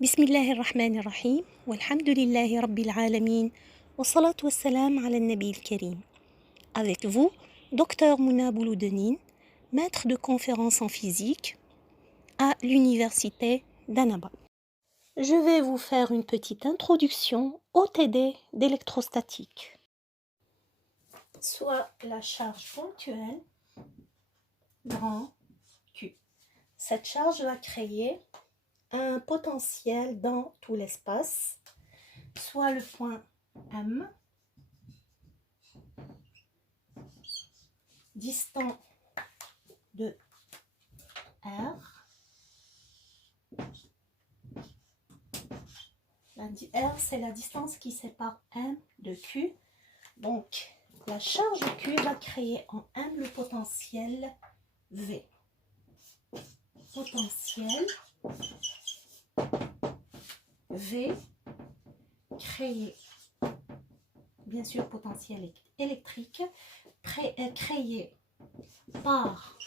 بسم الله الرحمن الرحيم والحمد لله رب العالمين والصلاة والسلام على النبي الكريم. Avec vous, Dr Mouna Bouloudenine, maître de conférences en physique à l'université d'Annaba. Je vais vous faire une petite introduction au TD d'électrostatique, soit la charge ponctuelle grand Q. Cette charge va créer un potentiel dans tout l'espace, soit le point M, distant de R. R, c'est la distance qui sépare M de Q. Donc, la charge Q va créer en M le potentiel V. Potentiel V créé, bien sûr potentiel électrique, créé par,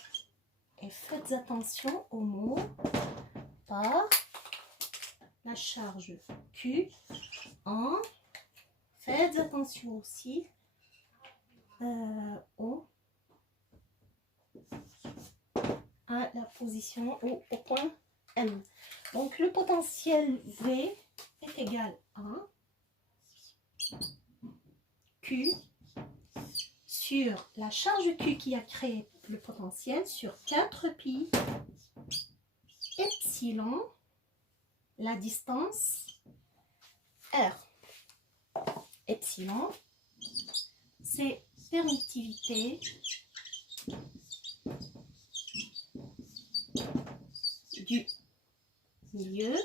et faites attention au mot, par la charge Q en, faites attention aussi à la position ou au point M. Donc le potentiel V est égal à Q sur la charge Q qui a créé le potentiel sur 4 pi epsilon, la distance R. Epsilon, c'est permittivité du milieu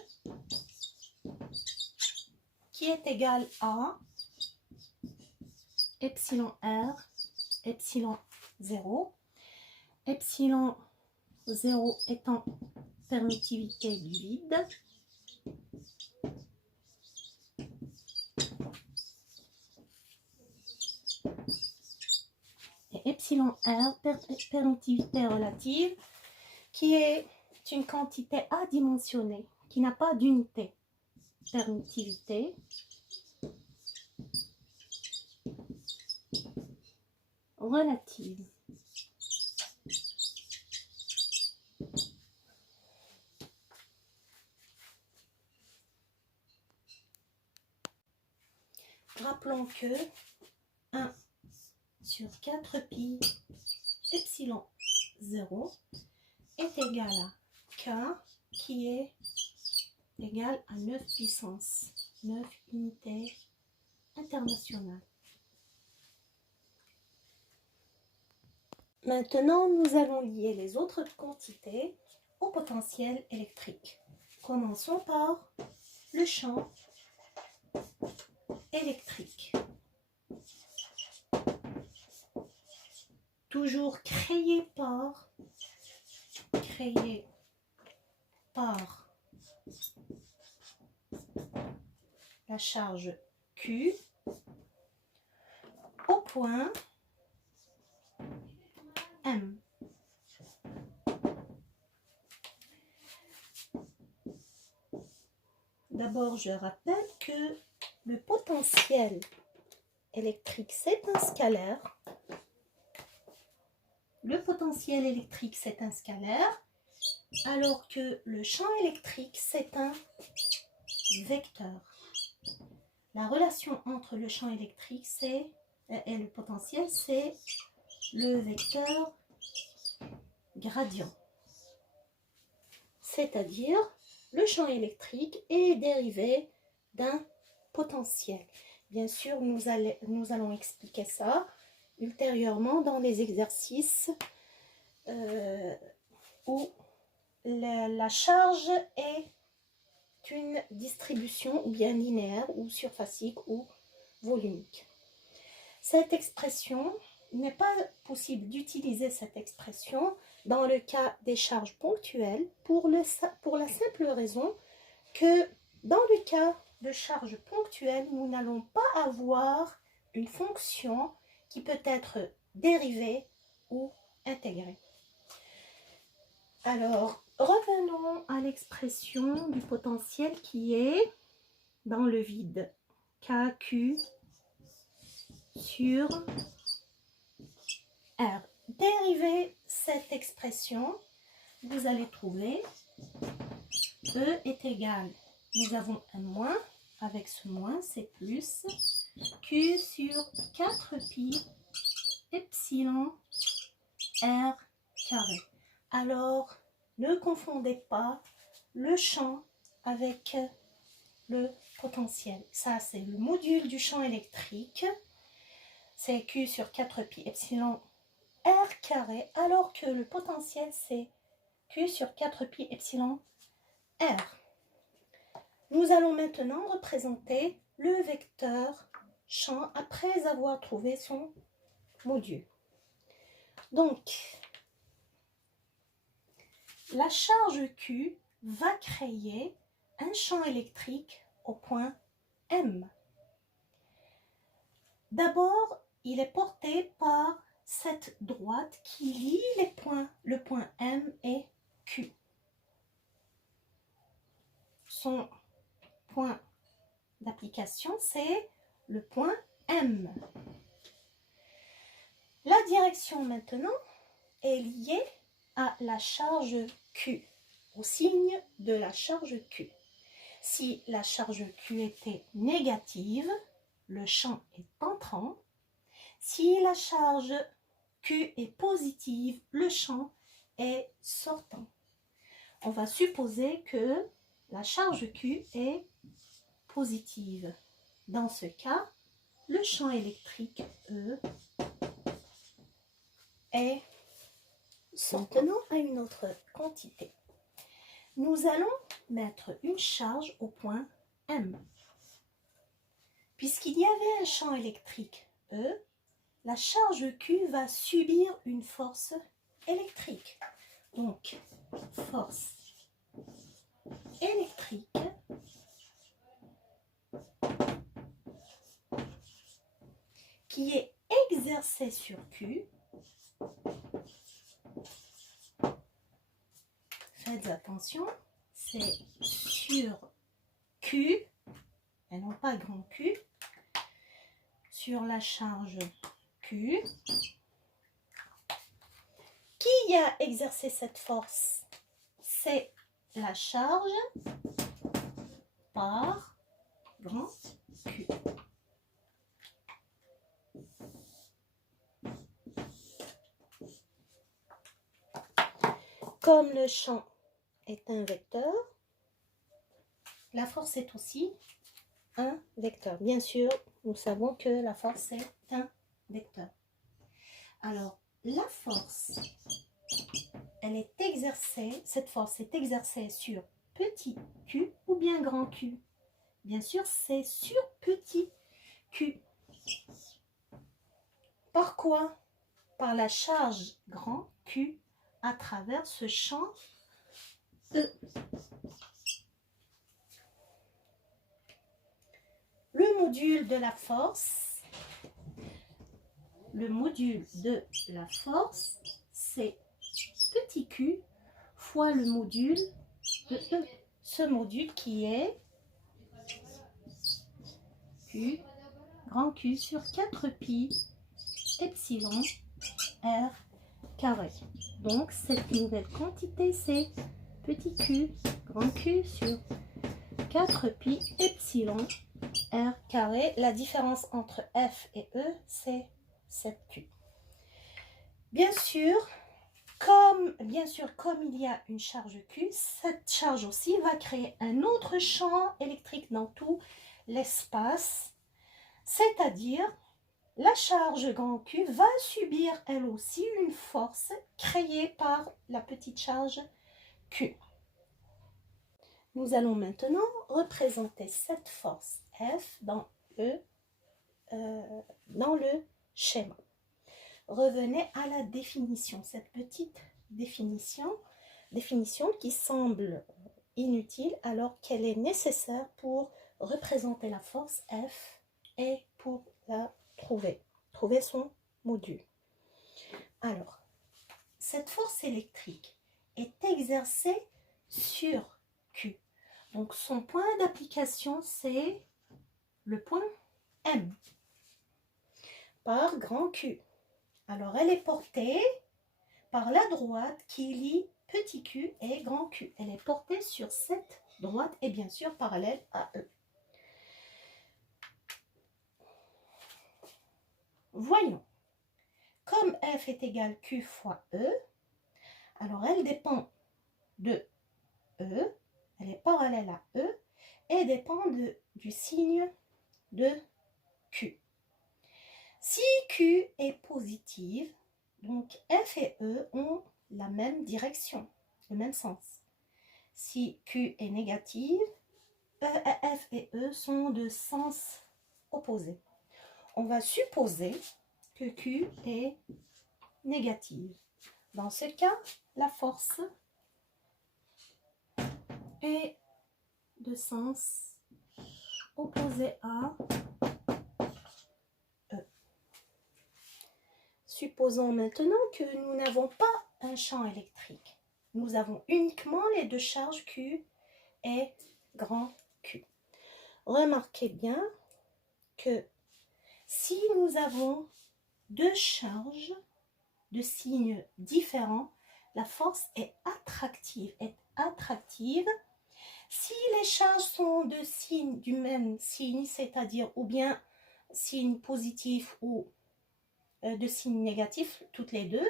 qui est égal à epsilon R, epsilon 0. Epsilon 0 étant permittivité du vide. Et epsilon R, permittivité relative, qui est une quantité adimensionnée, qui n'a pas d'unité. Permittivité relative. Rappelons que 1 sur 4 pi epsilon 0 est égal à K qui est égal à 9 puissance 9 unités internationales. Maintenant, nous allons lier les autres quantités au potentiel électrique. Commençons par le champ électrique. Toujours créé par la charge Q au point M. D'abord, je rappelle que le potentiel électrique, c'est un scalaire. Le potentiel électrique, c'est un scalaire, alors que le champ électrique, c'est un vecteur. La relation entre le champ électrique et le potentiel, c'est le vecteur gradient. C'est-à-dire, le champ électrique est dérivé d'un potentiel. Bien sûr, nous allons expliquer ça ultérieurement dans les exercices où la charge est une distribution ou bien linéaire ou surfacique ou volumique. Cette expression, il n'est pas possible d'utiliser cette expression dans le cas des charges ponctuelles pour la simple raison que dans le cas de charges ponctuelles, nous n'allons pas avoir une fonction qui peut être dérivée ou intégrée. Alors, revenons à l'expression du potentiel qui est dans le vide. KQ sur R. Dérivez cette expression, vous allez trouver E est égal. Nous avons un moins, avec ce moins c'est plus Q sur 4pi epsilon R carré. Alors, ne confondez pas le champ avec le potentiel. Ça, c'est le module du champ électrique. C'est Q sur 4pi epsilon R carré, alors que le potentiel, c'est Q sur 4pi epsilon R. Nous allons maintenant représenter le vecteur champ après avoir trouvé son module. Donc, la charge Q va créer un champ électrique au point M. D'abord, il est porté par cette droite qui lie les points, le point M et Q. Son point d'application, c'est le point M. La direction maintenant est liée à la charge Q, au signe de la charge Q. Si la charge Q était négative, le champ est entrant. Si la charge Q est positive, le champ est sortant. On va supposer que la charge Q est positive. Dans ce cas, le champ électrique E est sortant. Maintenant à une autre quantité. Nous allons mettre une charge au point M. Puisqu'il y avait un champ électrique E, la charge Q va subir une force électrique. Donc, force électrique qui est exercée sur Q. Faites attention, c'est sur Q, et non pas grand Q, sur la charge Q. Qui a exercé cette force? C'est la charge par grand Q. Comme le champ est un vecteur, la force est aussi un vecteur. Bien sûr, nous savons que la force est un vecteur. Alors, la force, elle est exercée, cette force est exercée sur petit q ou bien grand Q. Bien sûr, c'est sur petit q. Par quoi? Par la charge grand Q à travers ce champ E. Le module de la force, c'est petit q fois le module de E. Ce module qui est Q, grand Q sur 4pi epsilon R carré. Donc, cette nouvelle quantité, c'est petit q, grand Q sur 4pi epsilon R carré. La différence entre F et E, c'est 7Q. Bien sûr, comme il y a une charge Q, cette charge aussi va créer un autre champ électrique dans tout l'espace, c'est-à-dire la charge grand Q va subir elle aussi une force créée par la petite charge Q. Nous allons maintenant représenter cette force F dans le schéma. Revenez à la définition, cette petite définition qui semble inutile alors qu'elle est nécessaire pour représenter la force F et pour la trouver son module. Alors, cette force électrique est exercée sur Q. Donc son point d'application, c'est le point M par grand Q. Alors elle est portée par la droite qui lie petit q et grand Q. Elle est portée sur cette droite et bien sûr parallèle à E. Voyons. Comme F est égal Q fois E, alors elle dépend de E, elle est parallèle à E et dépend du signe de Q. Si Q est positive, donc F et E ont la même direction, le même sens. Si Q est négative, F et E sont de sens opposés. On va supposer que Q est négative. Dans ce cas, la force est de sens opposé à E. Supposons maintenant que nous n'avons pas un champ électrique. Nous avons uniquement les deux charges Q et grand Q. Remarquez bien que si nous avons deux charges de signes différents, la force est attractive. Si les charges sont de signes du même signe, c'est-à-dire ou bien signe positif ou de signe négatif, toutes les deux,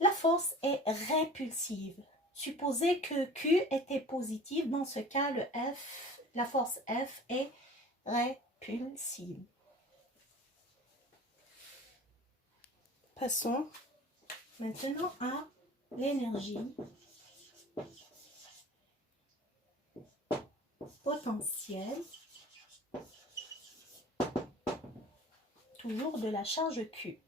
la force est répulsive. Supposez que Q était positive, dans ce cas, la force F est répulsive. Passons maintenant à l'énergie potentielle, toujours de la charge Q.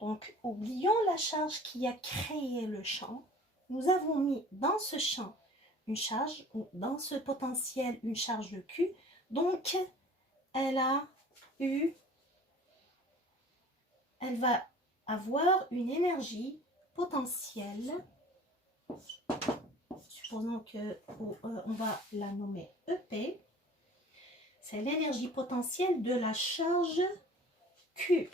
Donc, oublions la charge qui a créé le champ. Nous avons mis dans ce champ une charge, ou dans ce potentiel une charge de Q. Donc, elle va avoir une énergie potentielle. Supposons que on va la nommer EP. C'est l'énergie potentielle de la charge Q.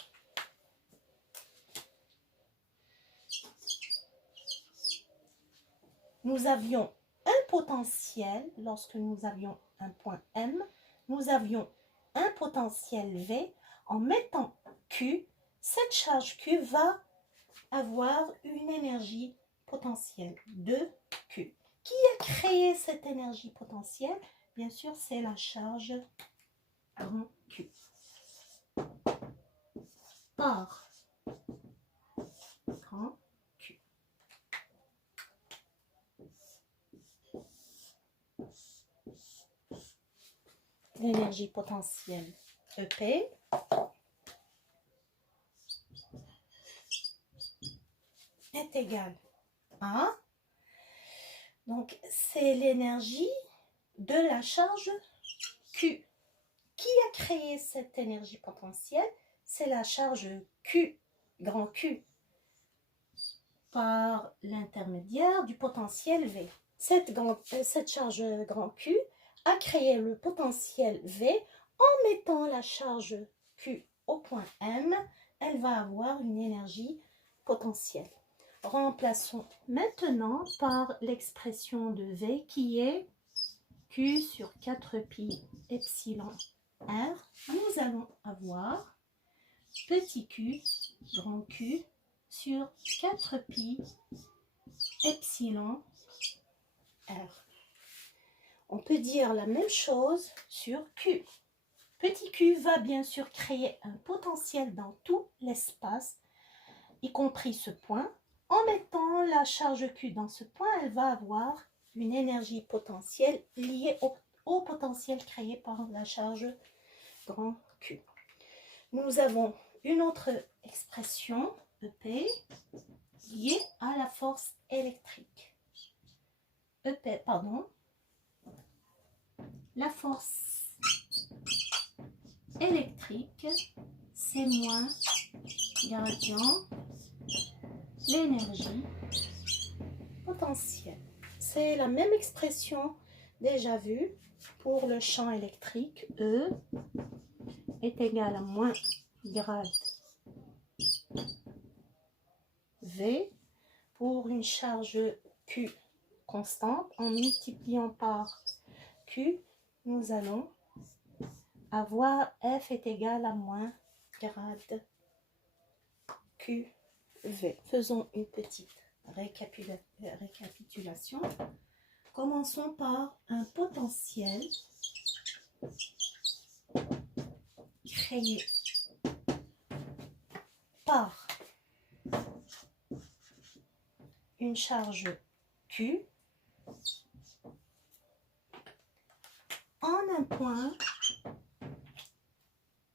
Nous avions un potentiel lorsque nous avions un point M. Nous avions un potentiel V. En mettant Q, cette charge Q va avoir une énergie potentielle de Q. Qui a créé cette énergie potentielle? Bien sûr, c'est la charge grand Q. Par grand Q. L'énergie potentielle EP est égale à, donc c'est l'énergie de la charge Q. Qui a créé cette énergie potentielle? C'est la charge Q, grand Q, par l'intermédiaire du potentiel V. Cette charge grand Q a créé le potentiel V. En mettant la charge Q au point M, elle va avoir une énergie potentielle. Remplaçons maintenant par l'expression de V qui est Q sur 4pi epsilon R. Nous allons avoir petit q, grand Q sur 4pi epsilon R. On peut dire la même chose sur Q. Petit q va bien sûr créer un potentiel dans tout l'espace, y compris ce point. En mettant la charge Q dans ce point, elle va avoir une énergie potentielle liée au potentiel créé par la charge grand Q. Nous avons une autre expression, EP, liée à la force électrique. EP, pardon, la force électrique, c'est moins gradient l'énergie potentielle. c'est la même expression déjà vue pour le champ électrique. E est égal à moins grade V pour une charge Q constante. En multipliant par Q, nous allons avoir F est égal à moins grade QV. Faisons une petite récapitulation. Commençons par un potentiel créé par une charge Q en un point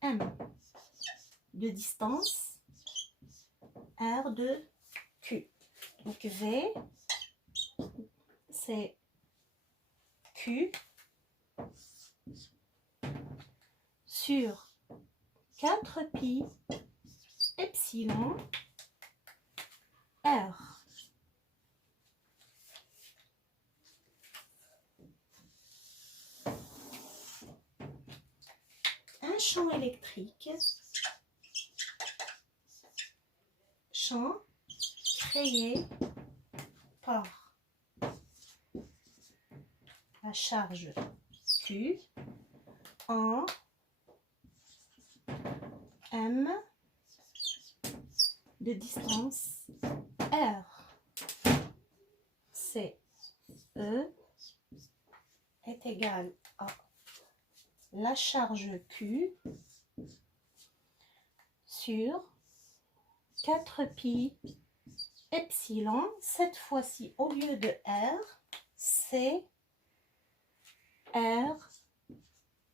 M de distance R de Q. Donc V, c'est Q sur 4 pi epsilon R. Un champ électrique, champ créé par la charge Q en M de distance R. C'est E est égal à la charge Q sur 4 pi epsilon. Cette fois-ci, au lieu de R, c'est R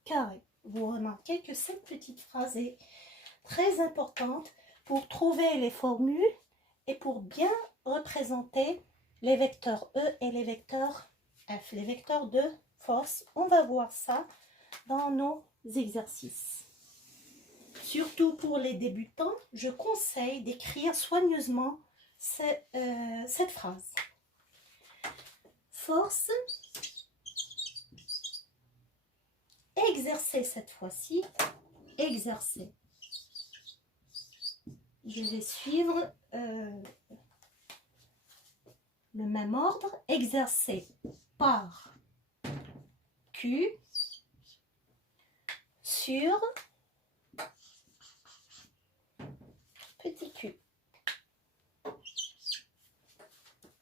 carré. Vous remarquez que cette petite phrase est très importante pour trouver les formules et pour bien représenter les vecteurs E et les vecteurs F, les vecteurs de force. On va voir ça dans nos exercices. Surtout pour les débutants, je conseille d'écrire soigneusement cette phrase. Force exercer cette fois-ci, exercer. Je vais suivre le même ordre. Exercer par Q sur petit q.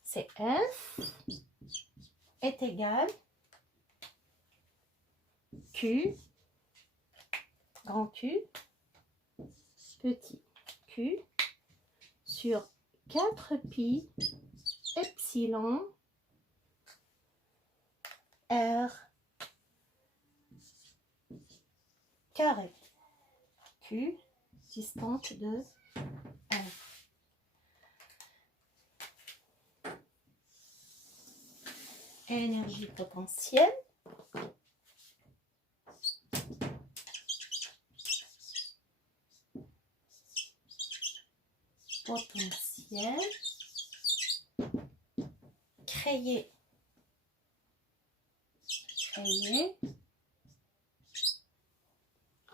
C'est F est égal Q, grand Q, petit q, sur 4 pi epsilon R carré. Q, distante de R. Énergie potentielle. Potentiel créé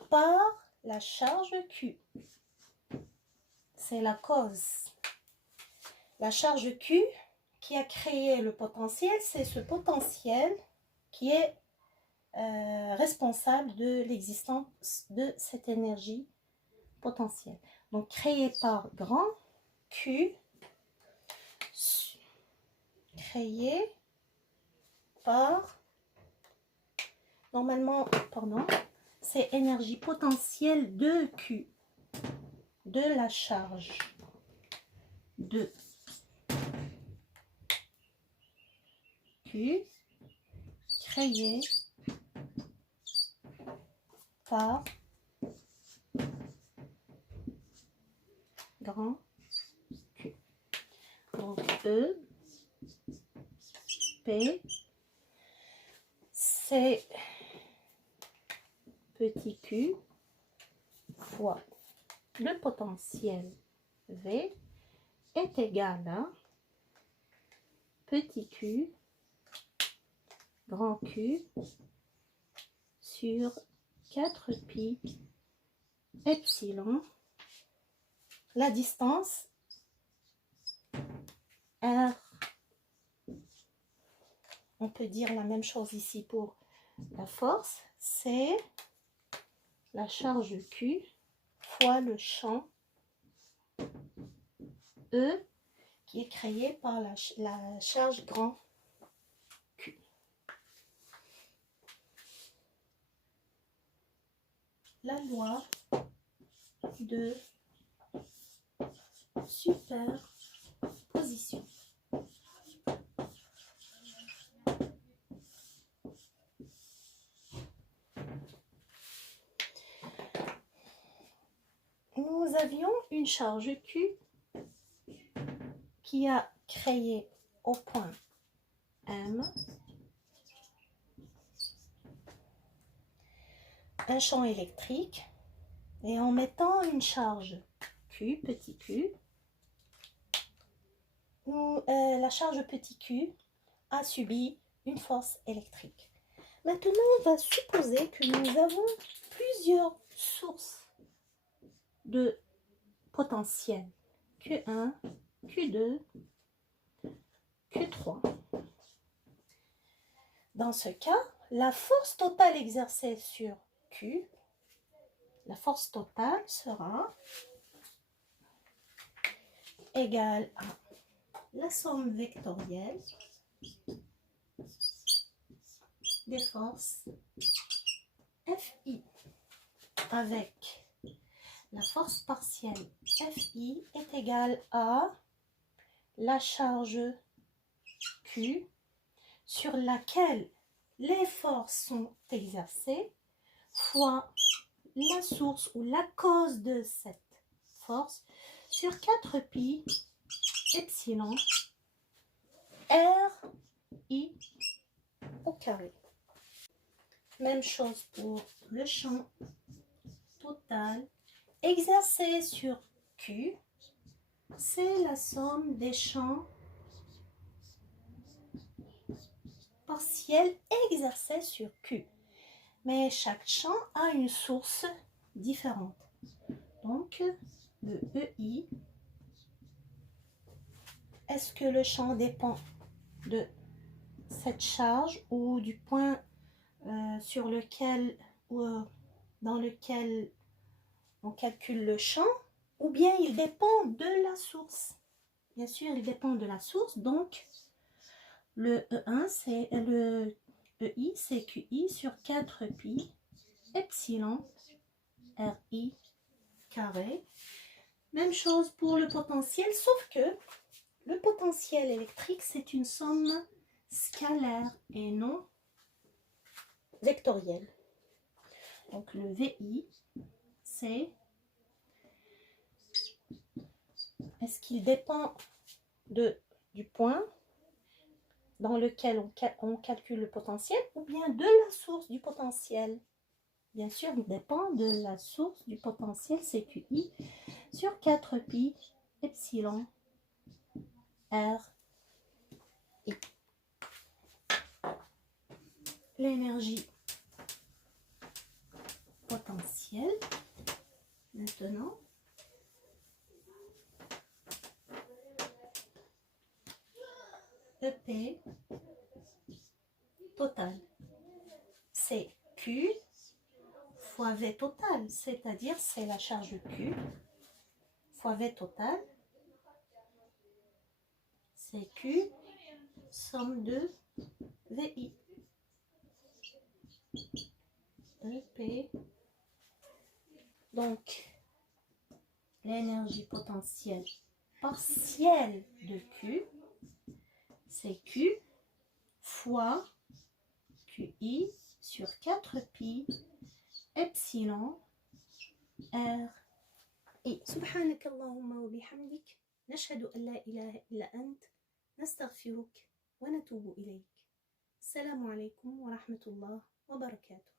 par la charge Q. C'est la cause. La charge Q qui a créé le potentiel, c'est ce potentiel qui est responsable de l'existence de cette énergie potentielle. Donc, créé par grand Q, créé par, normalement, pardon, c'est énergie potentielle de Q, de la charge de Q, créé par grand Q. Donc, E, P, c'est petit q fois le potentiel V est égal à petit q grand Q sur 4 pi epsilon, la distance R. On peut dire la même chose ici pour la force, c'est la charge Q fois le champ E qui est créé par la charge grand Q. La loi de superposition. Nous avions une charge Q qui a créé au point M un champ électrique, et en mettant une charge Q, petit q, la charge petit q a subi une force électrique. Maintenant, on va supposer que nous avons plusieurs sources de potentiel. Q1, Q2, Q3. Dans ce cas, la force totale exercée sur Q, la force totale sera égale à la somme vectorielle des forces Fi avec la force partielle Fi est égale à la charge Q sur laquelle les forces sont exercées fois la source ou la cause de cette force sur 4 pi epsilon R I au carré. Même chose pour le champ total exercé sur Q, c'est la somme des champs partiels exercés sur Q. Mais chaque champ a une source différente. Donc, le EI, est-ce que le champ dépend de cette charge ou du point sur lequel dans lequel on calcule le champ, ou bien il dépend de la source? Bien sûr, il dépend de la source, donc le E1, c'est le EI, c'est QI sur 4 pi epsilon RI carré. Même chose pour le potentiel, sauf que le potentiel électrique, c'est une somme scalaire et non vectorielle. Donc le VI, c'est, est-ce qu'il dépend du point dans lequel on calcule le potentiel, ou bien de la source du potentiel? Bien sûr, il dépend de la source du potentiel, c'est QI sur 4 pi epsilon R I. L'énergie potentielle, maintenant, EP total, c'est Q fois V total, c'est-à-dire c'est la charge Q fois V total, c'est Q somme de VI. EP. Donc, l'énergie potentielle partielle de Q, c'est Q fois QI sur 4 pi epsilon R I. سبحانك اللهم وبحمدك نشهد أن لا إله إلا أنت نستغفرك ونتوب إليك. السلام عليكم ورحمة الله وبركاته.